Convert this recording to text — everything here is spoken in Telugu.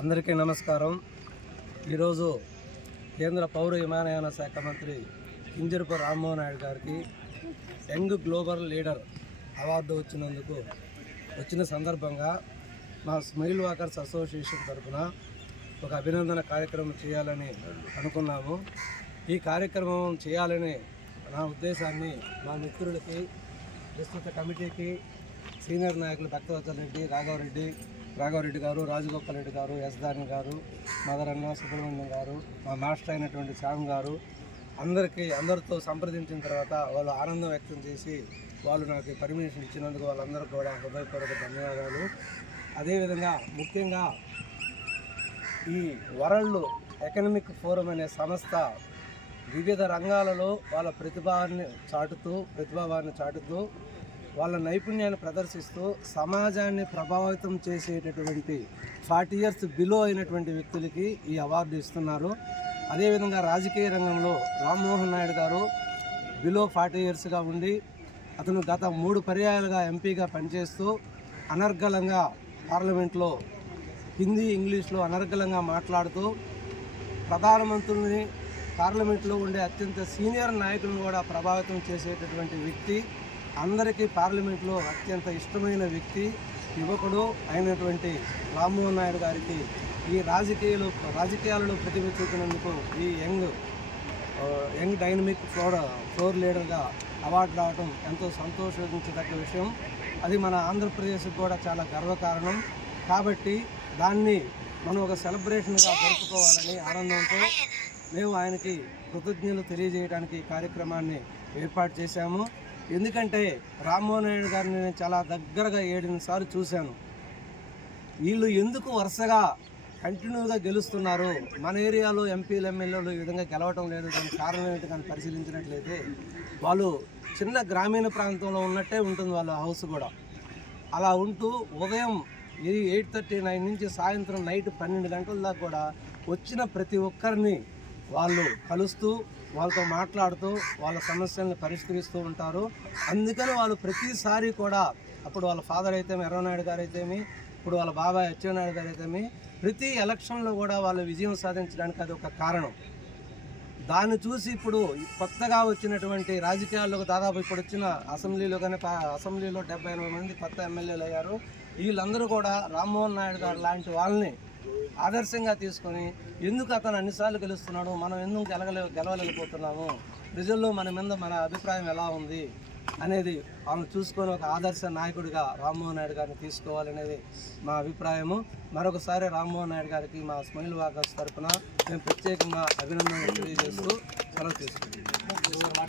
అందరికీ నమస్కారం. ఈరోజు కేంద్ర పౌర విమానయాన శాఖ మంత్రి కింజరపు రామ్మోహన్ నాయుడు గారికి యంగ్ గ్లోబల్ లీడర్ అవార్డు వచ్చిన సందర్భంగా మా స్మైల్ వాకర్స్ అసోసియేషన్ తరఫున ఒక అభినందన కార్యక్రమం చేయాలని అనుకున్నాము. ఈ కార్యక్రమం చేయాలని నా ఉద్దేశాన్ని మా మిత్రులకి, విస్తృత కమిటీకి, సీనియర్ నాయకులు భక్తవత్సల రెడ్డి, రాఘవరెడ్డి గారు, రాజగోపాల్ రెడ్డి గారు, దాని గారు, మదరన్న, సుబ్రహ్మణ్యం గారు, మా మాస్టర్ అయినటువంటి శ్యామ్ గారు, అందరితో సంప్రదించిన తర్వాత వాళ్ళు ఆనందం వ్యక్తం చేసి వాళ్ళు నాకు పర్మిషన్ ఇచ్చినందుకు వాళ్ళందరికీ కూడా హృదయపూర్వక ధన్యవాదాలు. అదేవిధంగా ముఖ్యంగా ఈ వరల్డ్ ఎకనామిక్ ఫోరం అనే సంస్థ వివిధ రంగాలలో వాళ్ళ ప్రతిభావాన్ని చాటుతూ వాళ్ళ నైపుణ్యాన్ని ప్రదర్శిస్తూ సమాజాన్ని ప్రభావితం చేసేటటువంటి 40 years బిలో అయినటువంటి వ్యక్తులకి ఈ అవార్డు ఇస్తున్నారు. అదేవిధంగా రాజకీయ రంగంలో రామ్మోహన్ నాయుడు గారు బిలో 40 yearsగా ఉండి అతను గత 3 పర్యాయాలుగా ఎంపీగా పనిచేస్తూ అనర్గళంగా పార్లమెంట్లో హిందీ, ఇంగ్లీష్లో అనర్గళంగా మాట్లాడుతూ ప్రధానమంత్రులని, పార్లమెంట్లో ఉండే అత్యంత సీనియర్ నాయకులను కూడా ప్రభావితం చేసేటటువంటి వ్యక్తి, అందరికీ పార్లమెంట్లో అత్యంత ఇష్టమైన వ్యక్తి, యువకుడు అయినటువంటి రామ్మోహన్ నాయుడు గారికి ఈ రాజకీయాలలో ప్రతిభ చూపినందుకు ఈ యంగ్ డైనమిక్ ఫ్లోర్ లీడర్గా అవార్డు రావడం ఎంతో సంతోషించదగ్గ విషయం. అది మన ఆంధ్రప్రదేశ్కి కూడా చాలా గర్వకారణం. కాబట్టి దాన్ని మనం ఒక సెలబ్రేషన్గా జరుపుకోవాలని ఆనందంతో మేము ఆయనకి కృతజ్ఞతలు తెలియజేయడానికి ఈ కార్యక్రమాన్ని ఏర్పాటు చేశాము. ఎందుకంటే రామ్మోహన్ నాయుడు గారిని నేను చాలా దగ్గరగా 7 సార్లు చూశాను. వీళ్ళు ఎందుకు వరుసగా కంటిన్యూగా గెలుస్తున్నారు, మన ఏరియాలో ఎంపీలు, ఎమ్మెల్యేలు ఈ విధంగా గెలవటం లేదు, దానికి కారణం ఏంటి కానీ పరిశీలించినట్లయితే వాళ్ళు చిన్న గ్రామీణ ప్రాంతంలో ఉన్నట్టే ఉంటుంది వాళ్ళ హౌస్ కూడా. అలా ఉంటూ ఉదయం 8:39 నుంచి సాయంత్రం నైట్ 12 గంటల దాకా కూడా వచ్చిన ప్రతి ఒక్కరిని వాళ్ళు కలుస్తూ వాళ్ళతో మాట్లాడుతూ వాళ్ళ సమస్యలను పరిష్కరిస్తూ ఉంటారు. అందుకని వాళ్ళు ప్రతిసారి కూడా, అప్పుడు వాళ్ళ ఫాదర్ అయితేమి ఎర్రనాయుడు గారు అయితేమి, ఇప్పుడు వాళ్ళ బాబాయ్ అచ్చెన్నాయుడు గారు అయితేమి, ప్రతి ఎలక్షన్లో కూడా వాళ్ళు విజయం సాధించడానికి అది ఒక కారణం. దాన్ని చూసి ఇప్పుడు కొత్తగా వచ్చినటువంటి రాజకీయాల్లోకి దాదాపు ఇప్పుడు వచ్చిన అసెంబ్లీలో 70-80 మంది కొత్త ఎమ్మెల్యేలు అయ్యారు. వీళ్ళందరూ కూడా రామ్మోహన్ నాయుడు గారు లాంటి వాళ్ళని ఆదర్శంగా తీసుకొని ఎందుకు అతను అన్నిసార్లు గెలుస్తున్నాడు, మనం ఎందుకు గెలవలేకపోతున్నాము, ప్రజల్లో మన అభిప్రాయం ఎలా ఉంది అనేది వాళ్ళని చూసుకొని ఒక ఆదర్శ నాయకుడిగా రామ్మోహన్ నాయుడు గారిని తీసుకోవాలనేది మా అభిప్రాయము. మరొకసారి రామ్మోహన్ నాయుడు గారికి మా స్మైల్ వాకర్స్ తరఫున మేము ప్రత్యేకంగా అభినందనలు తెలియజేస్తూ సెలవు తీసుకుంటాం.